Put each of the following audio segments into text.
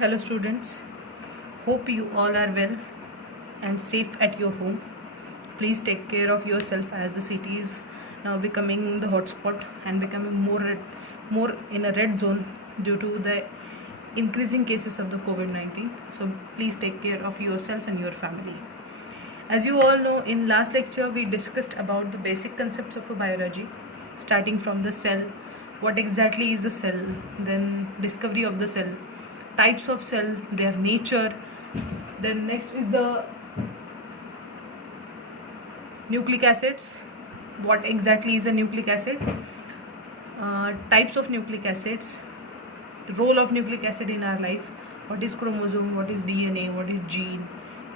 Hello students, hope you all are well and safe at your home. Please take care of yourself as the city is now becoming the hotspot and becoming more in a red zone due to the increasing cases of the COVID-19. So please take care of yourself and your family. As you all know, in last lecture we discussed about the basic concepts of a biology, starting from the cell, what exactly is the cell, then discovery of the cell, types of cell, their nature. Then next is the nucleic acids. What exactly is a nucleic acid? Types of nucleic acids, role of nucleic acid in our life, what is chromosome, what is DNA, what is gene,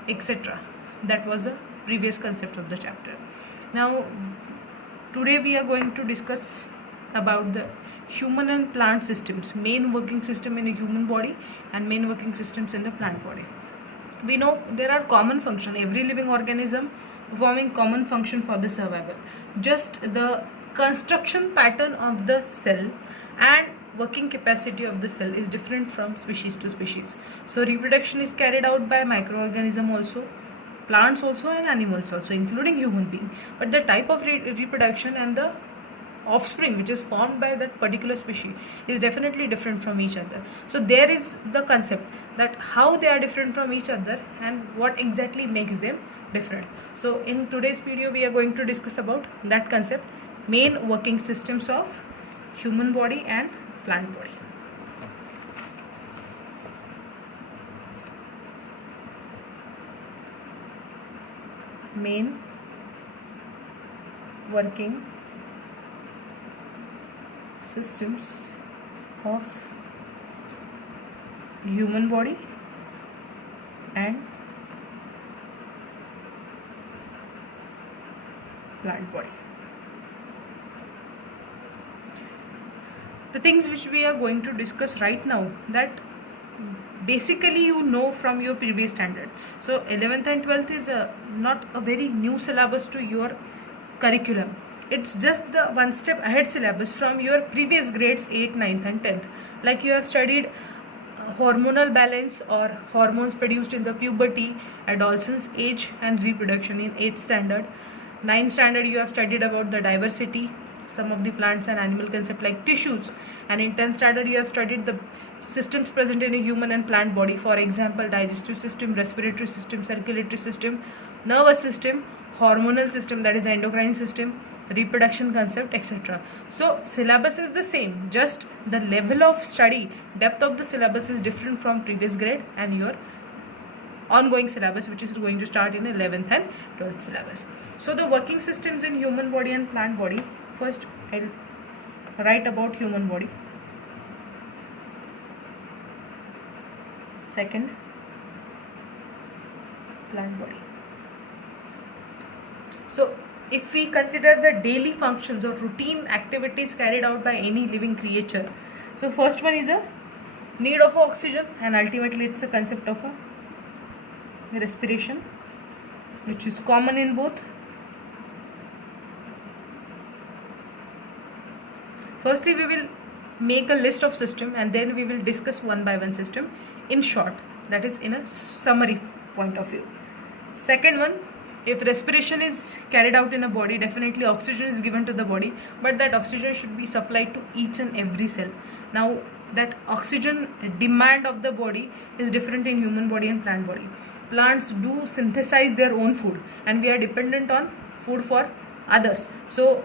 etc. That was the previous concept of the chapter. Now today we are going to discuss about the human and plant systems, main working system in a human body and main working systems in the plant body. We know there are common function, every living organism performing common function for the survival. Just the construction pattern of the cell and working capacity of the cell is different from species to species. So reproduction is carried out by microorganism also, plants also, and animals also, including human being. But the type of reproduction and the offspring which is formed by that particular species is definitely different from each other. So there is the concept that how they are different from each other and what exactly makes them different. So in today's video we are going to discuss about that concept, main working systems of human body and plant body. Main working systems of human body and plant body. The things which we are going to discuss right now, that basically you know from your previous standard. So 11th and 12th is not a very new syllabus to your curriculum. It's just the one step ahead syllabus from your previous grades 8th, 9th and 10th. Like you have studied hormonal balance or hormones produced in the puberty, adolescence age and reproduction in 8th standard. 9th standard you have studied about the diversity, some of the plants and animal concept like tissues, and in 10th standard you have studied the systems present in a human and plant body, for example digestive system, respiratory system, circulatory system, nervous system, hormonal system, that is endocrine system, reproduction concept, etc. So syllabus is the same, just the level of study, depth of the syllabus is different from previous grade and your ongoing syllabus which is going to start in 11th and 12th syllabus. So the working systems in human body and plant body, first I'll write about human body, second plant body. So if we consider the daily functions or routine activities carried out by any living creature, so first one is a need of oxygen, and ultimately it's a concept of a respiration which is common in both. Firstly we will make a list of system and then we will discuss one by one system in short, that is in a summary point of view. Second one, if respiration is carried out in a body, definitely oxygen is given to the body, but that oxygen should be supplied to each and every cell. Now that oxygen demand of the body is different in human body and plant body. Plants do synthesize their own food and we are dependent on food for others. So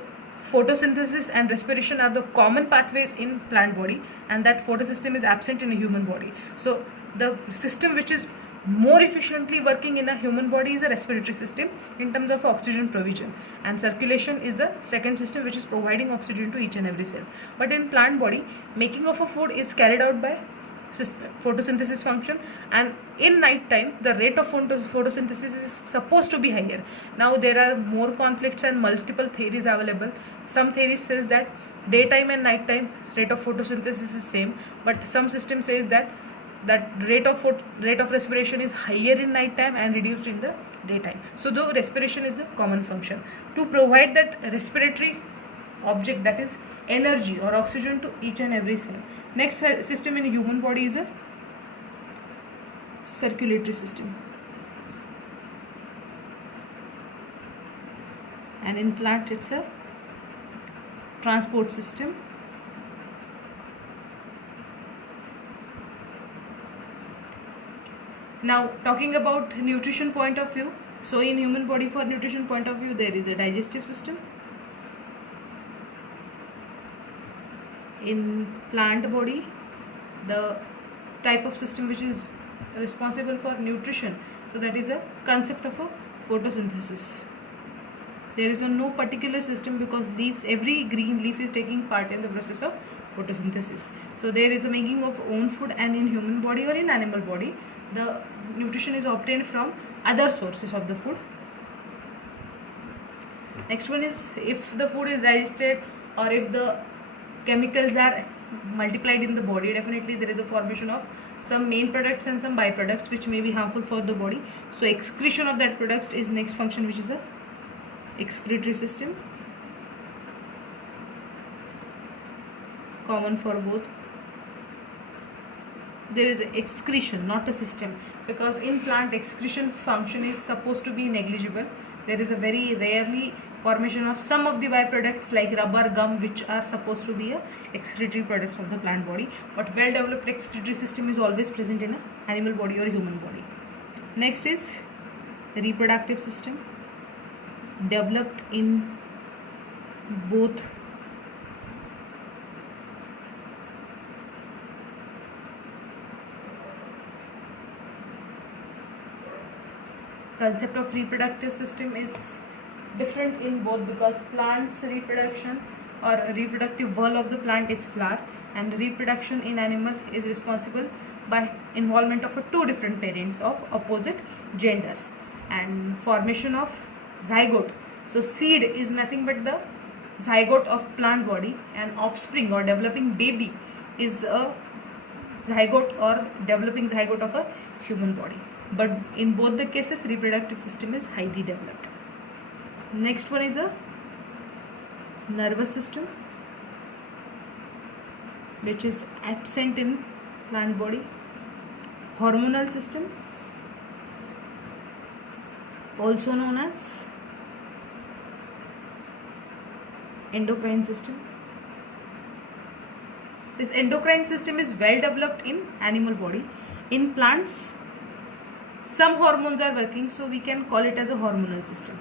photosynthesis and respiration are the common pathways in plant body, and that photosystem is absent in a human body. So the system which is more efficiently working in a human body is a respiratory system in terms of oxygen provision, and circulation is the second system which is providing oxygen to each and every cell. But in plant body, making of a food is carried out by photosynthesis function, and in night time the rate of photosynthesis is supposed to be higher. Now there are more conflicts and multiple theories available. Some theories says that daytime and night time rate of photosynthesis is same, but some system says that rate of respiration is higher in night time and reduced in the daytime. So though respiration is the common function to provide that respiratory object, that is energy or oxygen, to each and every cell. Next system in human body is a circulatory system, and in plant it's a transport system. Now talking about nutrition point of view, so in human body, for nutrition point of view, there is a digestive system. In plant body, the type of system which is responsible for nutrition, so that is a concept of a photosynthesis. There is no particular system because leaves, every green leaf is taking part in the process of photosynthesis. So there is a making of own food, and in human body or in animal body, the nutrition is obtained from other sources of the food. Next one is, if the food is digested or if the chemicals are multiplied in the body, definitely there is a formation of some main products and some byproducts which may be harmful for the body. So excretion of that products is next function, which is a excretory system, common for both. There is excretion, not a system, because in plant excretion function is supposed to be negligible. There is a very rarely formation of some of the byproducts like rubber, gum, which are supposed to be a excretory products of the plant body, but well developed excretory system is always present in an animal body or human body. Next is reproductive system, developed in both concept of reproductive system is different in both, because plants reproduction or reproductive wall of the plant is flower, and reproduction in animal is responsible by involvement of two different parents of opposite genders and formation of zygote. So seed is nothing but the zygote of plant body, and offspring or developing baby is a zygote or developing zygote of a human body. But in both the cases, reproductive system is highly developed. Next one is a nervous system, which is absent in plant body. Hormonal system, also known as endocrine system. This endocrine system is well developed in animal body. In plants, some hormones are working, so we can call it as a hormonal system.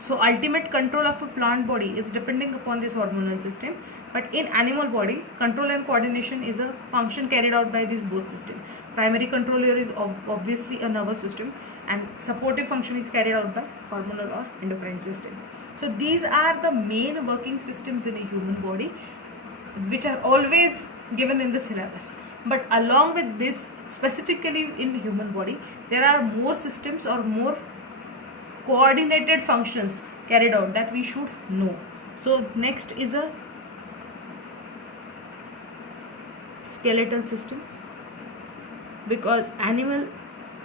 So ultimate control of a plant body is depending upon this hormonal system, but in animal body, control and coordination is a function carried out by these both systems. Primary control here is obviously a nervous system, and supportive function is carried out by hormonal or endocrine system. So these are the main working systems in a human body, which are always given in the syllabus. But along with this, specifically in human body, there are more systems or more coordinated functions carried out that we should know. So next is a skeletal system, because animal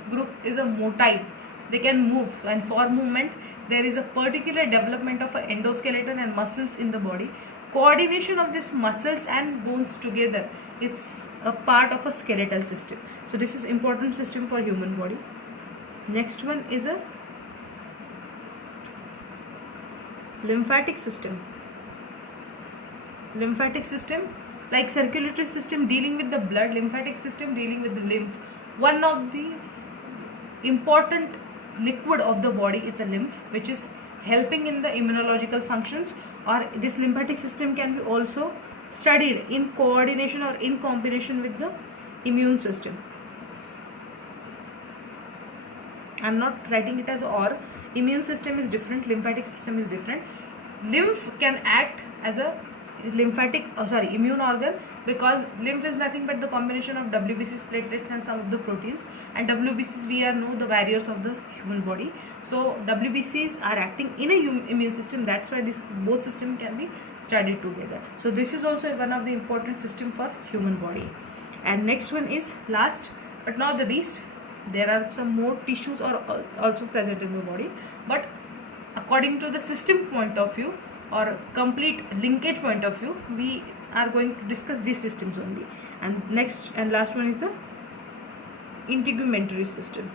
group is a motile, they can move, and for movement there is a particular development of an endoskeleton and muscles in the body. Coordination of these muscles and bones together is a part of a skeletal system. So this is important system for human body. Next one is a lymphatic system. Lymphatic system, like circulatory system dealing with the blood, lymphatic system dealing with the lymph. One of the important liquid of the body is a lymph, which is helping in the immunological functions, or this lymphatic system can be also studied in coordination or in combination with the immune system. I am not writing it as or. Immune system is different, lymphatic system is different. Lymph can act as a immune organ, because lymph is nothing but the combination of WBCs, platelets and some of the proteins, and WBCs we know the barriers of the human body. So WBCs are acting in a immune system, that's why this both system can be studied together. So this is also one of the important system for human body. And next one is last but not the least, there are some more tissues are also present in the body, but according to the system point of view or complete linkage point of view, we are going to discuss these systems only. And next and last one is the integumentary system.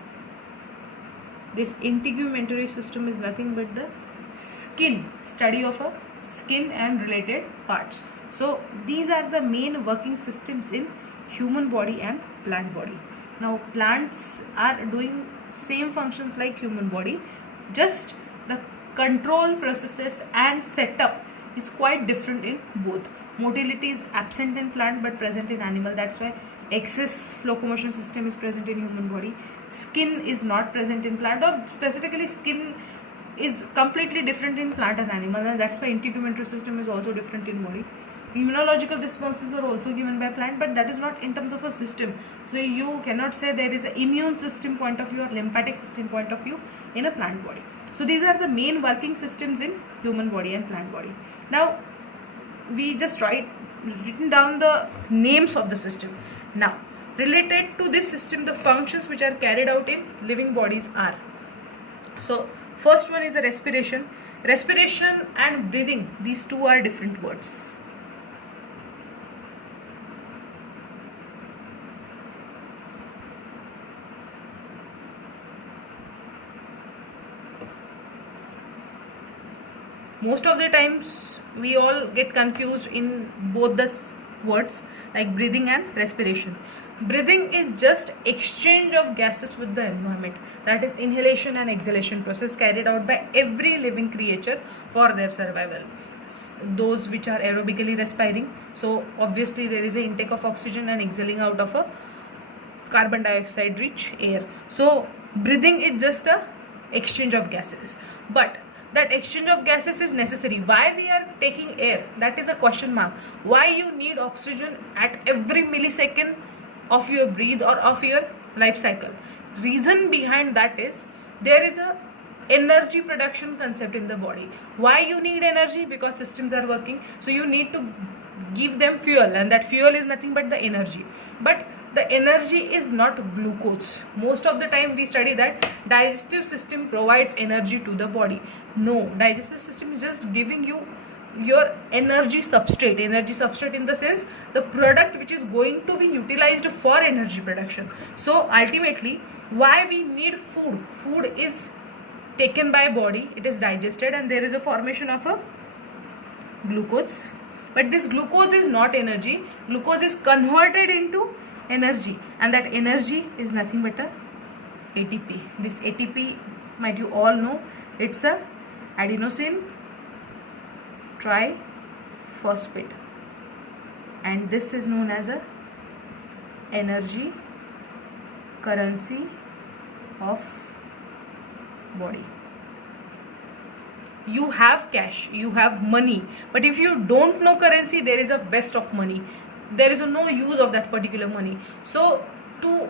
This integumentary system is nothing but the skin, study of a skin and related parts. So these are the main working systems in human body and plant body. Now plants are doing same functions like human body, just the control processes and setup is quite different in both. Motility is absent in plant but present in animal. That's why excess locomotion system is present in human body. Skin is not present in plant, or specifically skin is completely different in plant and animal, and that's why integumentary system is also different in body. Immunological responses are also given by plant, but that is not in terms of a system. So you cannot say there is an immune system point of view or lymphatic system point of view in a plant body. So these are the main working systems in human body and plant body. Now we just written down the names of the system. Now related to this system, the functions which are carried out in living bodies are, so first one is a respiration. Respiration and breathing, these two are different words. Most of the times we all get confused in both the words, like breathing and respiration. Breathing is just exchange of gases with the environment, that is inhalation and exhalation process carried out by every living creature for their survival. Those which are aerobically respiring, so obviously there is an intake of oxygen and exhaling out of a carbon dioxide rich air. So breathing is just a exchange of gases, but that exchange of gases is necessary. Why we are taking air, that is a question mark. Why you need oxygen at every millisecond of your breathe or of your life cycle? Reason behind that is there is a energy production concept in the body. Why you need energy? Because systems are working, so you need to give them fuel, and that fuel is nothing but the energy. But the energy is not glucose. Most of the time we study that digestive system provides energy to the body. No, digestive system is just giving you your energy substrate. Energy substrate in the sense the product which is going to be utilized for energy production. So ultimately why we need food? Food is taken by body, it is digested, and there is a formation of a glucose. But this glucose is not energy. Glucose is converted into energy, and that energy is nothing but a ATP. This ATP, might you all know, it's a adenosine triphosphate, and this is known as a energy currency of body. You have cash, you have money, but if you don't know currency, there is a waste of money. There is no use of that particular money. So to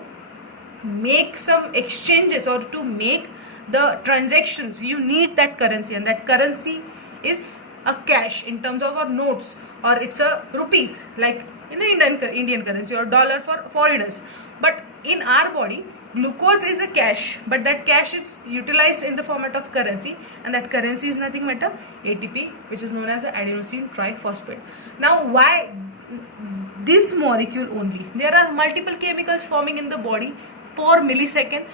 make some exchanges or to make the transactions, you need that currency, and that currency is a cash in terms of our notes, or it's a rupees like in the Indian currency, or dollar for foreigners. But in our body, glucose is a cash, but that cash is utilized in the format of currency, and that currency is nothing but a ATP, which is known as adenosine triphosphate. Now why this molecule only? There are multiple chemicals forming in the body per millisecond.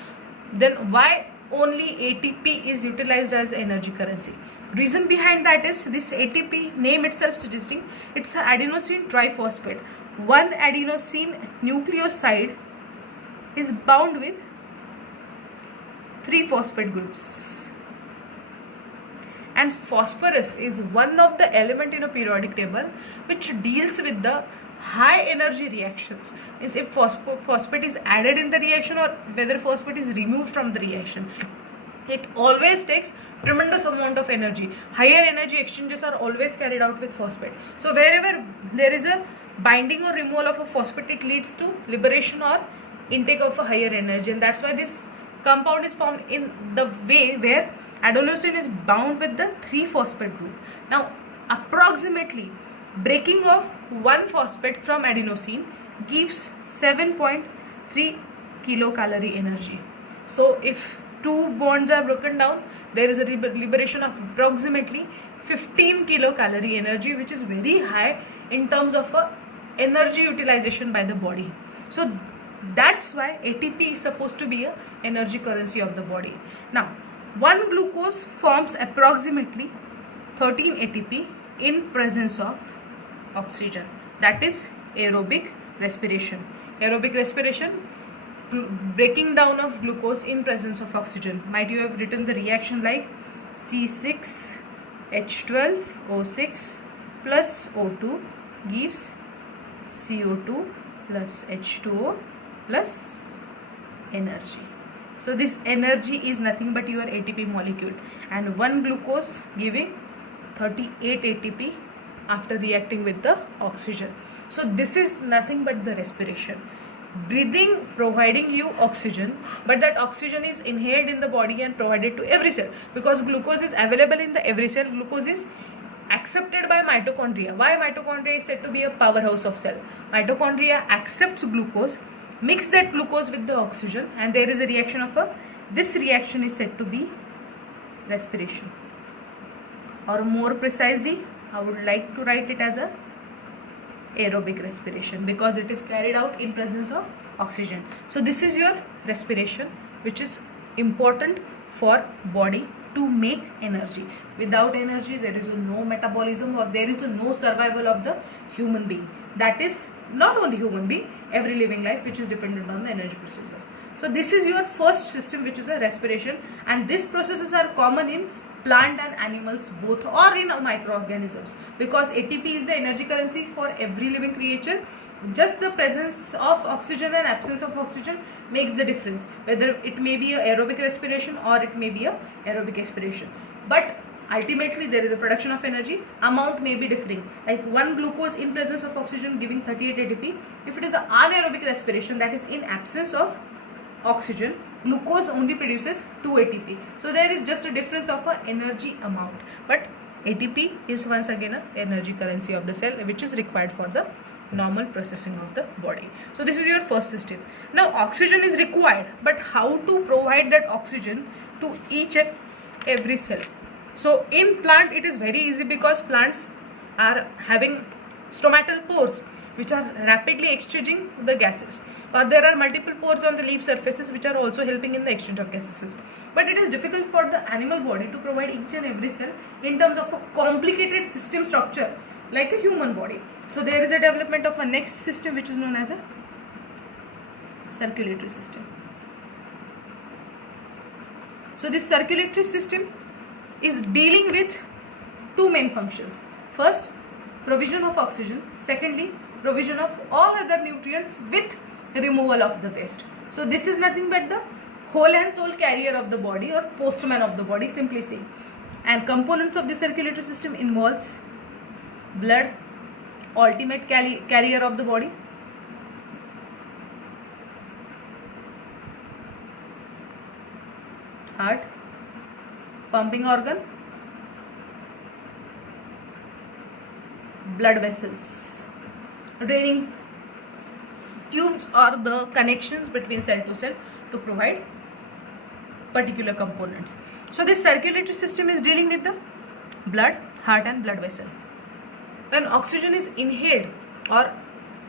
Then why only ATP is utilized as energy currency? Reason behind that is this ATP, name itself suggesting it's an adenosine triphosphate. One adenosine nucleoside is bound with 3 phosphate groups, and phosphorus is one of the element in a periodic table which deals with the high energy reactions. Means if phosphate is added in the reaction or whether phosphate is removed from the reaction, it always takes tremendous amount of energy. Higher energy exchanges are always carried out with phosphate. So wherever there is a binding or removal of a phosphate, it leads to liberation or intake of a higher energy, and that's why this compound is formed in the way where adenosine is bound with the 3 phosphate group. Now approximately breaking off 1 phosphate from adenosine gives 7.3 kilocalorie energy. So if 2 bonds are broken down, there is a liberation of approximately 15 kilocalorie energy, which is very high in terms of energy utilization by the body. So That's why ATP is supposed to be a energy currency of the body. Now, 1 glucose forms approximately 13 ATP in presence of oxygen. That is aerobic respiration. Aerobic respiration, breaking down of glucose in presence of oxygen. Might you have written the reaction like C6H12O6 plus O2 gives CO2 plus H2O plus energy. So this energy is nothing but your ATP molecule, and 1 glucose giving 38 ATP after reacting with the oxygen. So this is nothing but the respiration. Breathing providing you oxygen, but that oxygen is inhaled in the body and provided to every cell, because glucose is available in the every cell. Glucose is accepted by mitochondria. Why mitochondria is said to be a powerhouse of cell? Mitochondria accepts glucose, mix that glucose with the oxygen, and there is a reaction of this reaction is said to be respiration, or more precisely I would like to write it as a aerobic respiration, because it is carried out in presence of oxygen. So this is your respiration, which is important for body to make energy. Without energy there is no metabolism, or there is no survival of the human being. That is not only human being, every living life which is dependent on the energy processes. So this is your first system, which is a respiration, and these processes are common in plant and animals both, or in microorganisms, because ATP is the energy currency for every living creature. Just the presence of oxygen and absence of oxygen makes the difference, whether it may be a aerobic respiration or it may be a aerobic expiration. But ultimately there is a production of energy. Amount may be differing, like 1 glucose in presence of oxygen giving 38 ATP. If it is an anaerobic respiration, that is in absence of oxygen, glucose only produces 2 ATP. So there is just a difference of an energy amount, but ATP is once again an energy currency of the cell, which is required for the normal processing of the body. So this is your first system. Now oxygen is required, but how to provide that oxygen to each and every cell? So in plant it is very easy, because plants are having stomatal pores which are rapidly exchanging the gases, or there are multiple pores on the leaf surfaces which are also helping in the exchange of gases. But it is difficult for the animal body to provide each and every cell in terms of a complicated system structure like a human body. So there is a development of a next system which is known as a circulatory system. So this circulatory system is dealing with two main functions. First, provision of oxygen. Secondly, provision of all other nutrients with removal of the waste. So this is nothing but the whole and soul carrier of the body, or postman of the body, simply saying. And components of the circulatory system involves blood, ultimate carrier of the body, heart, pumping organ, blood vessels, draining tubes, or the connections between cell to cell to provide particular components. So this circulatory system is dealing with the blood, heart and blood vessel. When oxygen is inhaled, or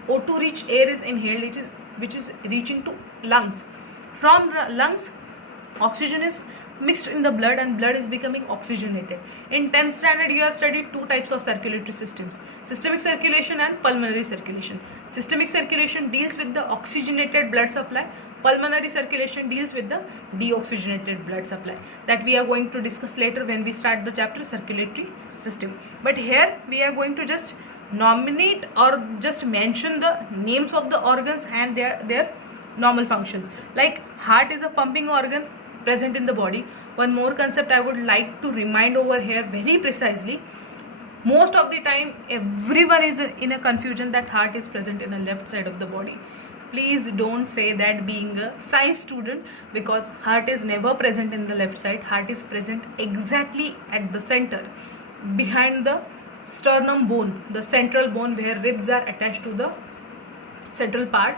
O2 rich air is inhaled, which is reaching to lungs. From lungs, oxygen is mixed in the blood, and blood is becoming oxygenated. In 10th standard you have studied two types of circulatory systems: systemic circulation and pulmonary circulation. Systemic circulation deals with the oxygenated blood supply. Pulmonary circulation deals with the deoxygenated blood supply, that we are going to discuss later when we start the chapter circulatory system. But here we are going to just nominate or just mention the names of the organs and their normal functions. Like heart is a pumping organ present in the body. One more concept I would like to remind over here very precisely. Most of the time everyone is in a confusion that heart is present in the left side of the body. Please don't say that being a science student, because heart is never present in the left side. Heart is present exactly at the center, behind the sternum bone, the central bone where ribs are attached to the central part.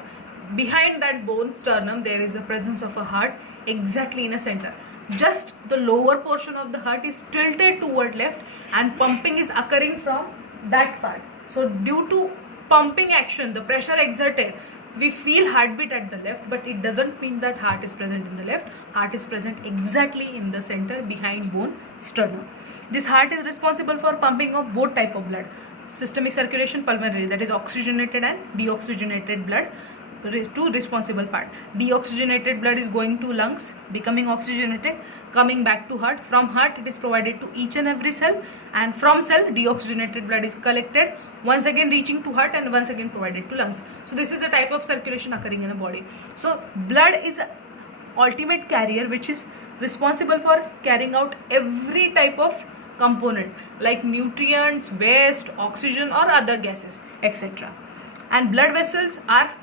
Behind that bone, sternum, there is a presence of a heart exactly in a center. Just the lower portion of the heart is tilted toward left, and pumping is occurring from that part. So due to pumping action, the pressure exerted, we feel heartbeat at the left, but it doesn't mean that heart is present in the left. Heart is present exactly in the center behind bone sternum. This heart is responsible for pumping of both type of blood, systemic circulation, pulmonary, that is oxygenated and deoxygenated blood. Two responsible part. Deoxygenated blood is going to lungs, becoming oxygenated, coming back to heart. From heart it is provided to each and every cell, and from cell deoxygenated blood is collected, once again reaching to heart and once again provided to lungs. So this is a type of circulation occurring in a body. So blood is a ultimate carrier which is responsible for carrying out every type of component like nutrients, waste, oxygen or other gases, etc. And blood vessels are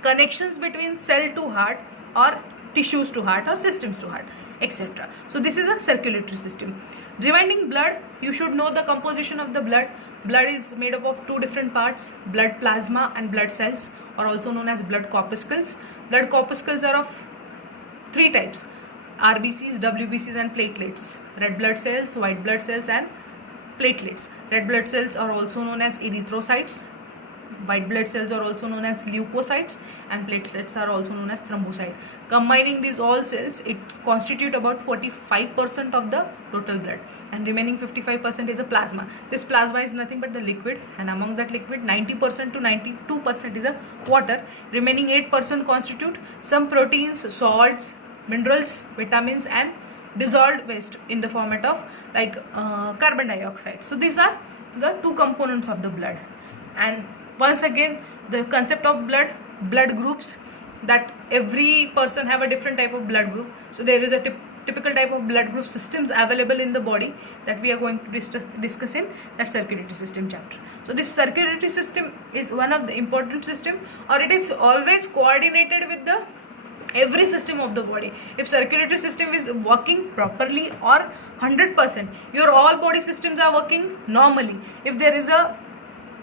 connections between cell to heart or tissues to heart or systems to heart, etc. So this is a circulatory system. Rewinding blood, you should know the composition of the blood. Blood is made up of two different parts, blood plasma and blood cells, or also known as blood corpuscles. Blood corpuscles are of three types: RBCs, WBCs and platelets. Red blood cells, white blood cells and platelets. Red blood cells are also known as erythrocytes. White blood cells are also known as leukocytes, and platelets are also known as thrombocyte. Combining these all cells, it constitute about 45% of the total blood, and remaining 55% is a plasma. This plasma is nothing but the liquid, and among that liquid 90% to 92% is a water. Remaining 8% constitute some proteins, salts, minerals, vitamins and dissolved waste in the format of like carbon dioxide. So these are the two components of the blood. And once again, the concept of blood groups, that every person have a different type of blood group. So there is a typical type of blood group systems available in the body that we are going to discuss in that circulatory system chapter. So this circulatory system is one of the important system, or it is always coordinated with the every system of the body. If circulatory system is working properly or 100%, your all body systems are working normally. If there is a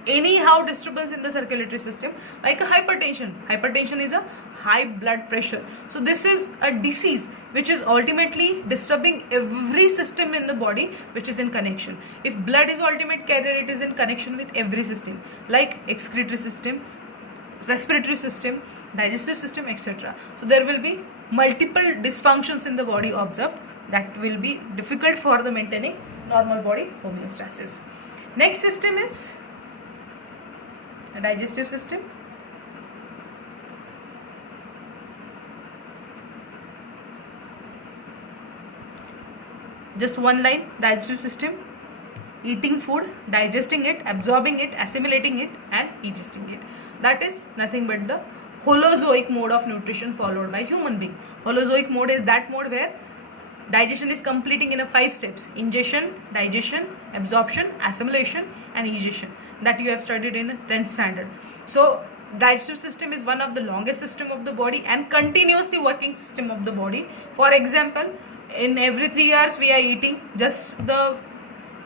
anyhow disturbance in the circulatory system, like a hypertension is a high blood pressure. So this is a disease which is ultimately disturbing every system in the body which is in connection. If blood is ultimate carrier, it is in connection with every system like excretory system, respiratory system, digestive system, etc. So there will be multiple dysfunctions in the body observed that will be difficult for the maintaining normal body homeostasis. Next system is a digestive system. Just one line: digestive system, eating food, digesting it, absorbing it, assimilating it and digesting it. That is nothing but the Holozoic mode of nutrition followed by human being. Holozoic mode is that mode where digestion is completing in a 5 steps: ingestion, digestion, absorption, assimilation and egestion, that you have studied in 10th standard. So digestive system is one of the longest system of the body and continuously working system of the body. For example, in every 3 hours we are eating, just the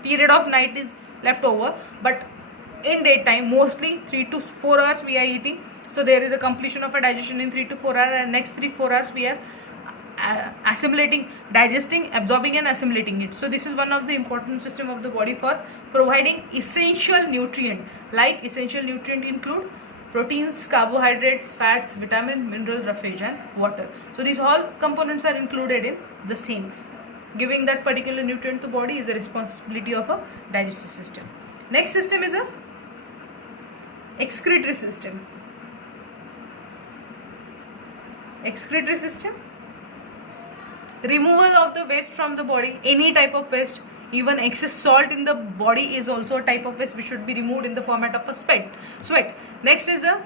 period of night is left over, but in daytime mostly 3 to 4 hours we are eating. So there is a completion of a digestion in 3 to 4 hours, and next 3-4 hours we are assimilating, digesting, absorbing and assimilating it. So this is one of the important system of the body for providing essential nutrient. Like essential nutrient include proteins, carbohydrates, fats, vitamin, mineral, roughage and water. So these all components are included in the same. Giving that particular nutrient to the body is a responsibility of a digestive system. Next system is a excretory system. Excretory system, removal of the waste from the body, any type of waste, even excess salt in the body is also a type of waste which should be removed in the format of a sweat. Next is a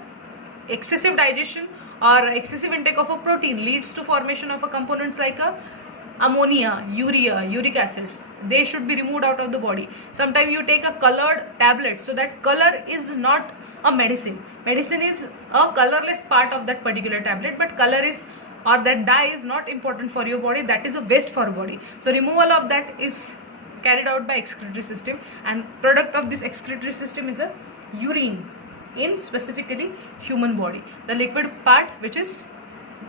excessive digestion or excessive intake of a protein leads to formation of a components like a ammonia, urea, uric acids. They should be removed out of the body. Sometimes you take a colored tablet, so that color is not a medicine. Medicine is a colorless part of that particular tablet, but color is, or that dye is not important for your body. That is a waste for body. So removal of that is carried out by excretory system, and product of this excretory system is a urine in specifically human body, the liquid part which is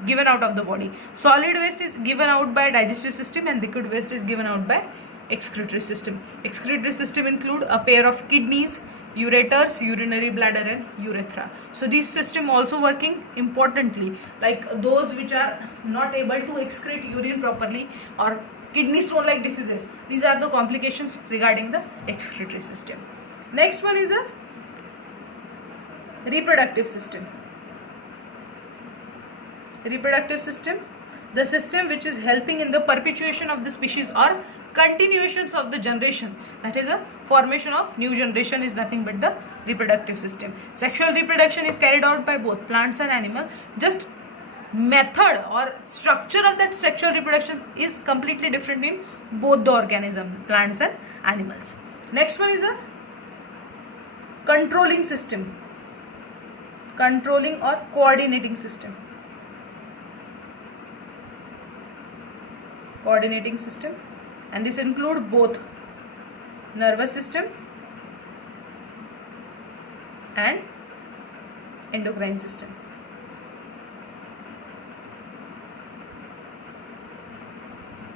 given out of the body. Solid waste is given out by digestive system and liquid waste is given out by excretory system. Excretory system include a pair of kidneys, ureters, urinary bladder and urethra. So these system also working importantly, like those which are not able to excrete urine properly or kidney stone like diseases. These are the complications regarding the excretory system. Next one is a reproductive system. Reproductive system, the system which is helping in the perpetuation of the species or continuations of the generation, that is a formation of new generation, is nothing but the reproductive system. Sexual reproduction is carried out by both plants and animal. Just method or structure of that sexual reproduction is completely different in both the organism, plants and animals. Next one is a controlling system, controlling or coordinating system. Coordinating system, and this include both nervous system and endocrine system.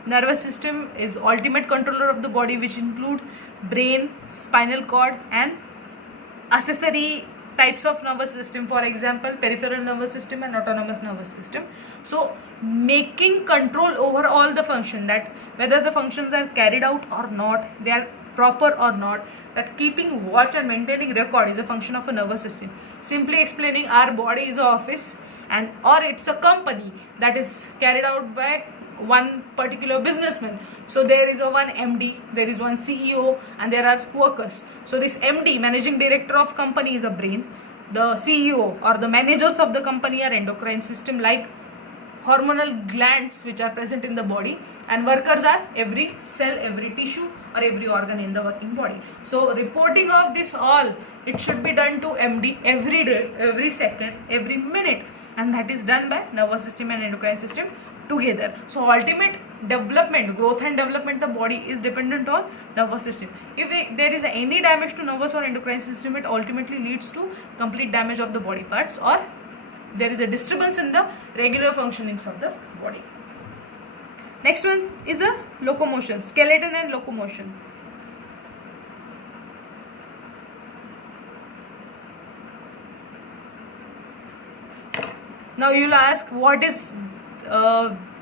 Nervous system is ultimate controller of the body, which include brain, spinal cord and accessory types of nervous system, for example peripheral nervous system and autonomous nervous system. So making control over all the function, that whether the functions are carried out or not, they are proper or not, that keeping watch and maintaining record is a function of a nervous system. Simply explaining, our body is an office and or it's a company that is carried out by one particular businessman. So there is a one MD, there is one CEO and there are workers. So this MD, managing director of company, is a brain. The CEO or the managers of the company are endocrine system, like hormonal glands which are present in the body, and workers are every cell, every tissue or every organ in the working body. So reporting of this all, it should be done to MD every day, every second, every minute, and that is done by nervous system and endocrine system together. So ultimate development, growth and development of the body is dependent on nervous system. If there is any damage to nervous or endocrine system, it ultimately leads to complete damage of the body parts, or there is a disturbance in the regular functionings of the body. Next one is a locomotion, skeleton and locomotion. Now you will ask, what is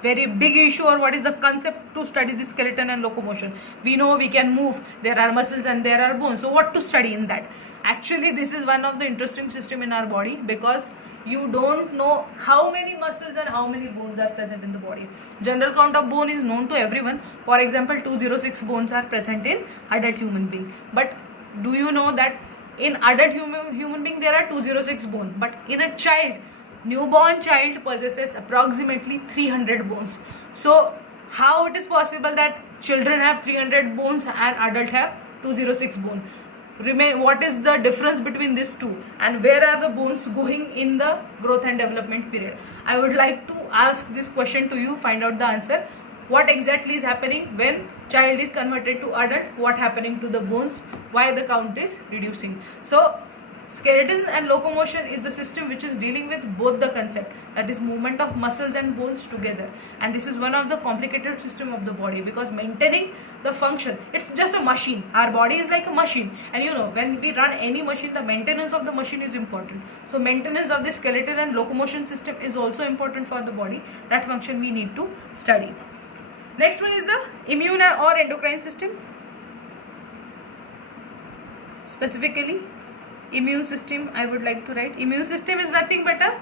very big issue, or what is the concept to study the skeleton and locomotion? We know we can move, there are muscles and there are bones, so what to study in that? Actually this is one of the interesting system in our body, because you don't know how many muscles and how many bones are present in the body. General count of bone is known to everyone. For example 206 bones are present in adult human being, but do you know that in adult human being there are 206 bones, but in a child, newborn child possesses approximately 300 bones. So how it is possible that children have 300 bones and adult have 206 bones? What is the difference between these two, and where are the bones going in the growth and development period? I would like to ask this question to you, find out the answer. What exactly is happening when child is converted to adult? What happening to the bones? Why the count is reducing? So skeleton and locomotion is the system which is dealing with both the concept, that is movement of muscles and bones together, and this is one of the complicated system of the body, because maintaining the function, it's just a machine. Our body is like a machine, and you know, when we run any machine, the maintenance of the machine is important. So maintenance of the skeleton and locomotion system is also important for the body. That function we need to study. Next one is the immune or endocrine system. Specifically immune system, I would like to write, immune system is nothing but a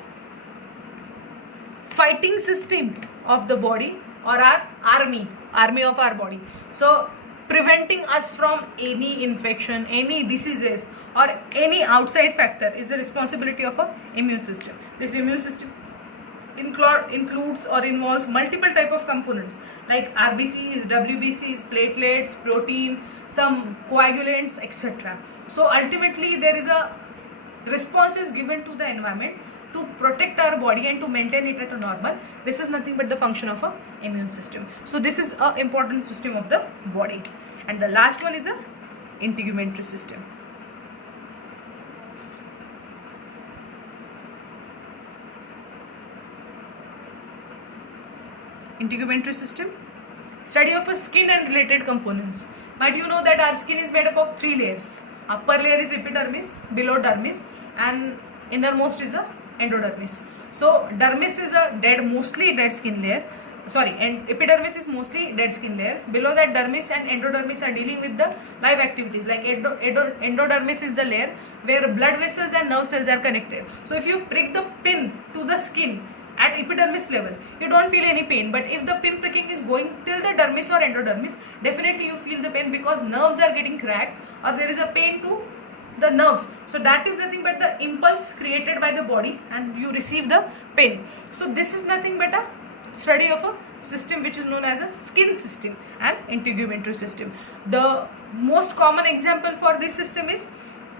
fighting system of the body, or our army of our body. So preventing us from any infection, any diseases or any outside factor is the responsibility of a immune system. This immune system includes or involves multiple type of components like RBCs, WBCs, platelets, protein, some coagulants, etc. So ultimately there is a response is given to the environment to protect our body and to maintain it at a normal. This is nothing but the function of a immune system. So this is a important system of the body. And the last one is a integumentary system. Integumentary system, study of a skin and related components. But you know that our skin is made up of 3 layers. Upper layer is epidermis, below dermis, and innermost is a endodermis. So dermis is a mostly dead skin layer. And epidermis is mostly dead skin layer. Below that, dermis and endodermis are dealing with the live activities. Like endodermis is the layer where blood vessels and nerve cells are connected. So if you prick the pin to the skin at epidermis level, you don't feel any pain. But if the pin pricking is going till the dermis or endodermis, definitely you feel the pain because nerves are getting cracked or there is a pain to the nerves. So that is nothing but the impulse created by the body and you receive the pain. So this is nothing but a study of a system which is known as a skin system and integumentary system. The most common example for this system is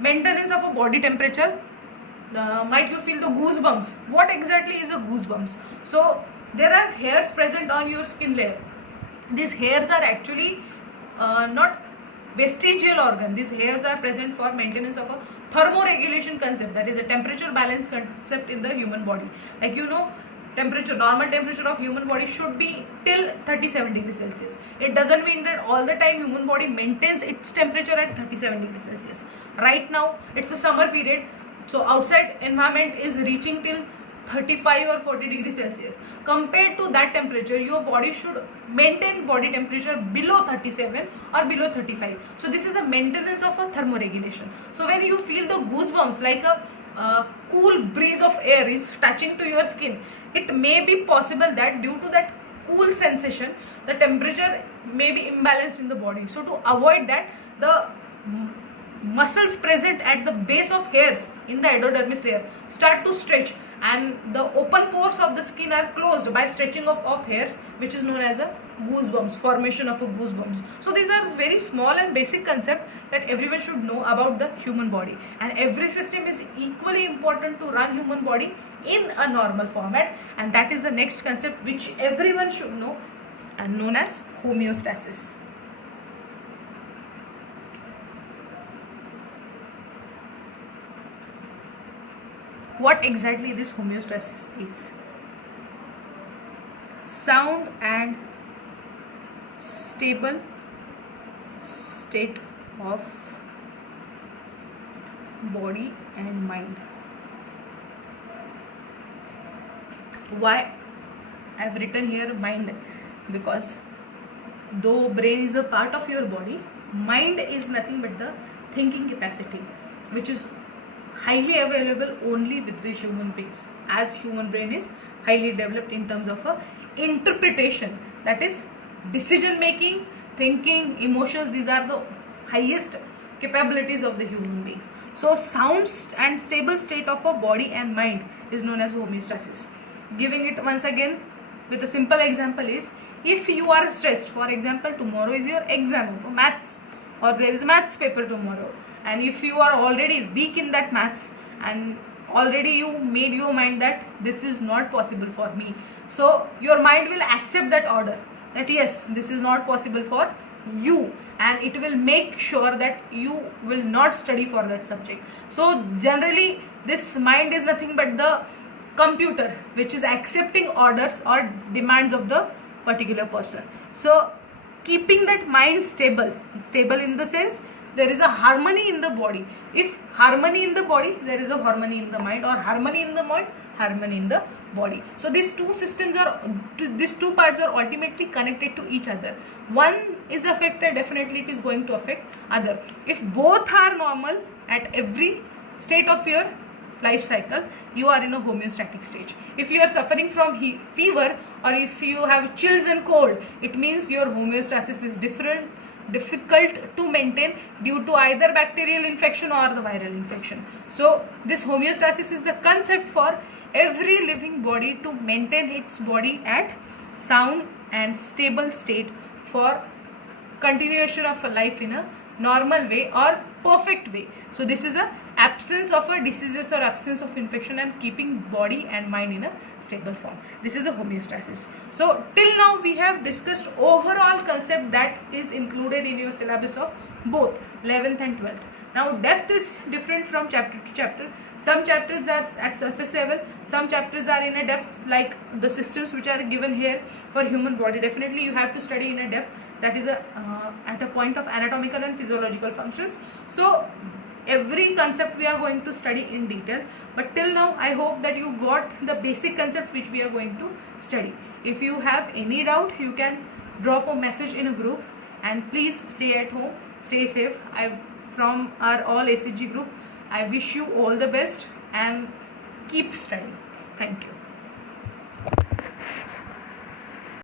maintenance of a body temperature. Might you feel the goosebumps? What exactly is a goosebumps? So there are hairs present on your skin layer. These hairs are actually not vestigial organ. These hairs are present for maintenance of a thermoregulation concept, that is a temperature balance concept in the human body. Like normal temperature of human body should be till 37 degrees Celsius. It doesn't mean that all the time human body maintains its temperature at 37 degrees Celsius. Right now it's a summer period, so outside environment is reaching till 35 or 40 degrees Celsius. Compared to that temperature, your body should maintain body temperature below 37 or below 35. So this is a maintenance of a thermoregulation. So when you feel the goosebumps, like a cool breeze of air is touching to your skin, it may be possible that due to that cool sensation, the temperature may be imbalanced in the body. So to avoid that, the muscles present at the base of hairs in the endodermis layer start to stretch, and the open pores of the skin are closed by stretching of hairs, which is known as a goosebumps, formation of a goosebumps. So these are very small and basic concept that everyone should know about the human body, and every system is equally important to run human body in a normal format, and that is the next concept which everyone should know and known as homeostasis. What exactly this homeostasis is? Sound and stable state of body and mind. Why I have written here mind? Because though brain is a part of your body, mind is nothing but the thinking capacity, which is highly available only with the human beings, as human brain is highly developed in terms of a interpretation, that is decision making, thinking, emotions. These are the highest capabilities of the human beings. So sound and stable state of a body and mind is known as homeostasis. Giving it once again with a simple example is, if you are stressed, for example tomorrow is your exam of maths, or there is a maths paper tomorrow, and if you are already weak in that maths and already you made your mind that this is not possible for me, so your mind will accept that order that yes, this is not possible for you, and it will make sure that you will not study for that subject. So generally this mind is nothing but the computer which is accepting orders or demands of the particular person. So keeping that mind stable in the sense there is a harmony in the body. If harmony in the body, there is a harmony in the mind, or harmony in the mind, harmony in the body. So these two parts are ultimately connected to each other. One is affected, definitely it is going to affect other. If both are normal at every state of your life cycle, you are in a homeostatic stage. If you are suffering from fever, or if you have chills and cold, it means your homeostasis is difficult to maintain due to either bacterial infection or the viral infection. So this homeostasis is the concept for every living body to maintain its body at sound and stable state for continuation of a life in a normal way or perfect way. So this is a absence of a diseases or absence of infection and keeping body and mind in a stable form. This is a homeostasis. So till now we have discussed overall concept that is included in your syllabus of both 11th and 12th. Now depth is different from chapter to chapter. Some chapters are at surface level, some chapters are in a depth, like the systems which are given here for human body. Definitely you have to study in a depth. that is at a point of anatomical and physiological functions. So every concept we are going to study in detail, but till now I hope that you got the basic concept which we are going to study. If you have any doubt, you can drop a message in a group, and please stay at home, stay safe. From our all ACG group, I wish you all the best and keep studying. Thank you.